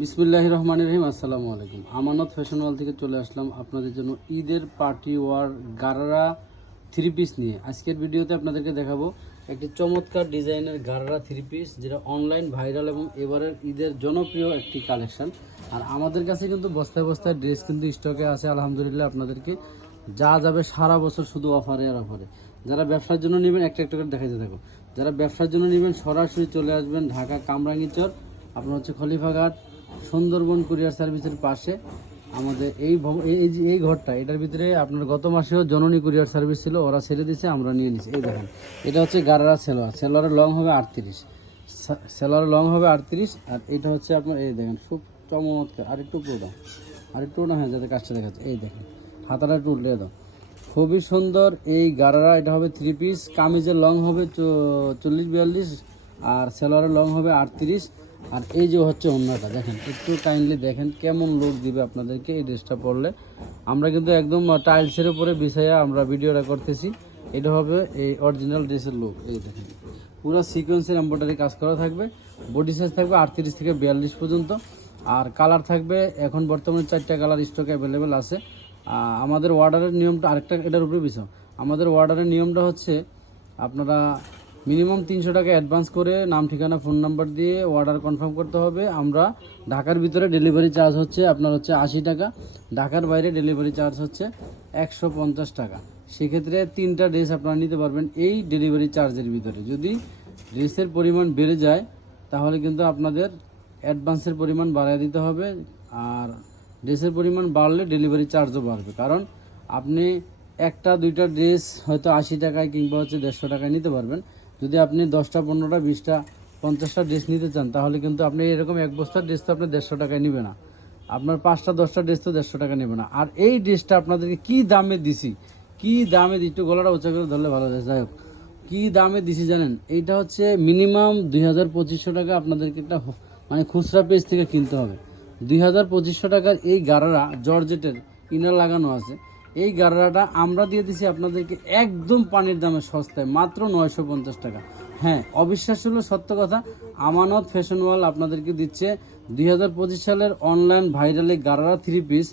বিসমিল্লাহ রহমান রহিম, আসসালামু আলাইকুম। আমানত ফ্যাশন ওয়াল থেকে চলে আসলাম আপনাদের জন্য ঈদের party wear gharara three piece নিয়ে। আজকের ভিডিওতে আপনাদেরকে দেখাবো একটি চমৎকার ডিজাইনের গারারা থ্রি পিস যেটা অনলাইন ভাইরাল এবং এবারের ঈদের জনপ্রিয় একটি কালেকশন আর আমাদের কাছে কিন্তু বস্তায় বস্তায় ড্রেস কিন্তু স্টকে আছে, আলহামদুলিল্লাহ আপনাদেরকে। যা যাবে সারা বছর শুধু অফারে আর অফারে যারা ব্যবসার জন্য নেবেন, একটা একটা করে দেখাইতে থাকো। যারা ব্যবসার জন্য নেবেন, সরাসরি চলে আসবেন ঢাকা কামরাঙ্গিচর আপনার হচ্ছে খলিফাঘাট সুন্দরবন কুরিয়ার সার্ভিসের পাশে আমাদের এই এই যে এই ঘরটা, এটার ভিতরে আপনার গত মাসেও জননী কুরিয়ার সার্ভিস ছিল, ওরা ছেড়ে দিয়েছে, আমরা নিয়ে নিছি এই দেখেন, এটা হচ্ছে গারারা সেলোয়ার। সেলোয়ারের লং হবে আটত্রিশ। সেলোয়ারের লং হবে আটত্রিশ, আর এটা হচ্ছে আপনার, এই দেখেন, খুব চমৎকার, আর একটু পুরো আর একটু না হ্যাঁ যাতে কাজটা দেখাচ্ছে। এই দেখেন, হাতাটা একটু উল্টে দাও। খুবই সুন্দর, এই গারারা, এটা হবে থ্রি পিস কামিজের লং হবে চল্লিশ, বিয়াল্লিশ, আর সেলোয়ারের লং হবে আটত্রিশ। আর এই যে হচ্ছে অন্যটা, দেখেন, একটু কাইন্ডলি দেখেন কেমন লুক দিবে আপনাদেরকে এই ড্রেসটা পরলে। আমরা কিন্তু একদম টাইলসের উপরে বিছাইয়া আমরা ভিডিওটা করতেছি। এটা হবে এই অরিজিনাল ড্রেসের লুক এই দেখেন। পুরো সিকোয়েন্সের এম্ব্রয়ডারি কাজ করা থাকবে। বডি সাইজ থাকবে আটত্রিশ থেকে বিয়াল্লিশ পর্যন্ত। আর কালার থাকবে, এখন বর্তমানে চারটা কালার স্টক অ্যাভেলেবেল আছে। আমাদের অর্ডারের নিয়মটা আরেকটা, এটার উপরে বিষয় আমাদের অর্ডারের নিয়মটা হচ্ছে, আপনারা মিনিমাম তিনশো টাকা অ্যাডভান্স করে নাম, ঠিকানা ফোন নাম্বার দিয়ে অর্ডার কনফার্ম করতে হবে। আমরা ঢাকার ভিতরে ডেলিভারি চার্জ হচ্ছে আপনার হচ্ছে আশি টাকা, ঢাকার বাইরে ডেলিভারি চার্জ হচ্ছে একশো পঞ্চাশ টাকা। সেক্ষেত্রে তিনটা ড্রেস আপনারা নিতে পারবেন এই ডেলিভারি চার্জের ভিতরে। যদি ড্রেসের পরিমাণ বেড়ে যায়, তাহলে কিন্তু আপনাদের অ্যাডভান্সের পরিমাণ বাড়ায় দিতে হবে আর ড্রেসের পরিমাণ বাড়লে ডেলিভারি চার্জও বাড়বে। কারণ আপনি একটা, দুইটা ড্রেস হয়তো আশি টাকায় কিংবা হচ্ছে দেড়শো টাকায় নিতে পারবেন। যদি আপনি দশটা, পনেরোটা, বিশটা, পঞ্চাশটা ড্রেস নিতে চান, তাহলে কিন্তু আপনি এরকম এক বস্তার ড্রেস তো আপনি দেড়শো টাকায় নেবে না। আপনার পাঁচটা, দশটা ড্রেস তো দেড়শো টাকা নেবে না। আর এই ড্রেসটা আপনাদেরকে কি দামে দিছি? কি দামে একটু গলাটা উঁচা করে ধরলে ভালো যায় যাই হোক। কী দামে দিছি জানেন? এইটা হচ্ছে মিনিমাম দুই হাজার পঁচিশশো টাকা আপনাদেরকে একটা মানে খুচরা পেজ থেকে কিনতে হবে। দুই হাজার পঁচিশশো টাকার এই গারারা জর্জেটের ইনার লাগানো আছে। এই গারারাটা আমরা দিয়ে দিছি আপনাদেরকে একদম পানির দামে সস্তায়, মাত্র নয়শো পঞ্চাশ টাকা। হ্যাঁ অবিশ্বাস হলো সত্য কথা, আমানত ফ্যাশন ওয়াল আপনাদেরকে দিচ্ছে দুই হাজার পঁচিশ সালের অনলাইন ভাইরালে গারারা থ্রি পিস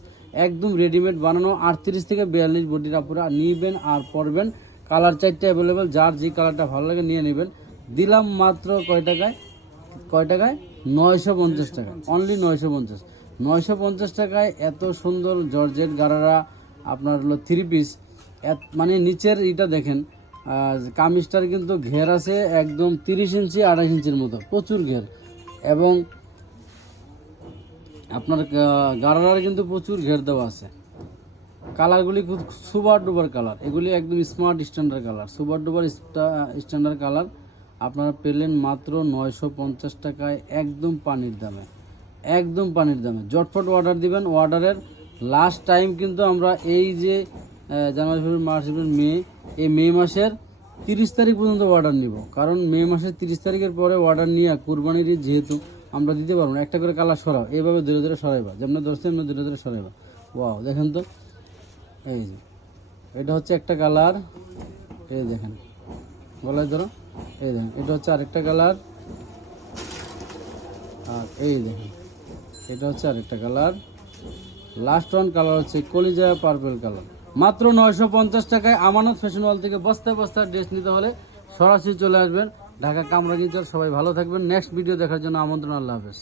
একদম রেডিমেড বানানো, আটত্রিশ থেকে বিয়াল্লিশ বডির আপুরা নিবেন আর পরবেন। কালার চারটে অ্যাভেলেবেল যার যে কালারটা ভালো লাগে নিয়ে নেবেন। দিলাম মাত্র কয় টাকায়? কয় টাকায়? নয়শো পঞ্চাশ টাকা অনলি নয়শো পঞ্চাশ। নয়শো পঞ্চাশ টাকায় এত সুন্দর জর্জেট গারারা আপনার হলো থ্রি পিস মানে নিচের এটা দেখেন কামিজটার কিন্তু ঘের আছে একদম তিরিশ ইঞ্চি, আড়াইশ ইঞ্চির মতো, প্রচুর ঘের। এবং আপনার গা- গারারার কিন্তু প্রচুর ঘের দেওয়া আছে। কালারগুলি খুব সুপার ডুপার কালার। এগুলি একদম smart standard colour. Super duper standard colour. আপনারা পেলেন মাত্র নয়শো পঞ্চাশ টাকায় একদম পানির দামে। একদম পানির দামে। জটফট অর্ডার দিবেন। অর্ডারের লাস্ট টাইম কিন্তু আমরা এই যে জানুয়ারি, ফেব্রুয়ারি, মার্চ, এপ্রিল, মে, এই মে মাসের তিরিশ তারিখ পর্যন্ত অর্ডার নিব। কারণ মে মাসের তিরিশ তারিখের পরে অর্ডার নিয়ে কুরবানির যেহেতু আমরা দিতে পারব না, একটা করে কালার সরাও, এইভাবে ধীরে ধীরে সরাইবা, যেমন ধরছে এমনি ধীরে ধীরে সরাইবা। ওয়াও দেখেন তো, এই যে, এটা হচ্ছে একটা কালার, এই দেখেন, গলায় ধরো, এই দেখেন, এটা হচ্ছে আরেকটা কালার, আর এই দেখেন, এটা হচ্ছে আরেকটা কালার লাস্ট ওয়ান কালার হচ্ছে কলিজা পার্পল কালার মাত্র নয়শো পঞ্চাশ টাকায় আমানত ফ্যাশন ওয়াল থেকে বস্তায় বস্তায় ড্রেস নিতে হলে সরাসরি চলে আসবেন। ঢাকা কামরাগিচর সবাই ভালো থাকবেন। নেক্সট ভিডিও দেখার জন্য আমন্ত্রণ, আল্লাহ হাফেজ।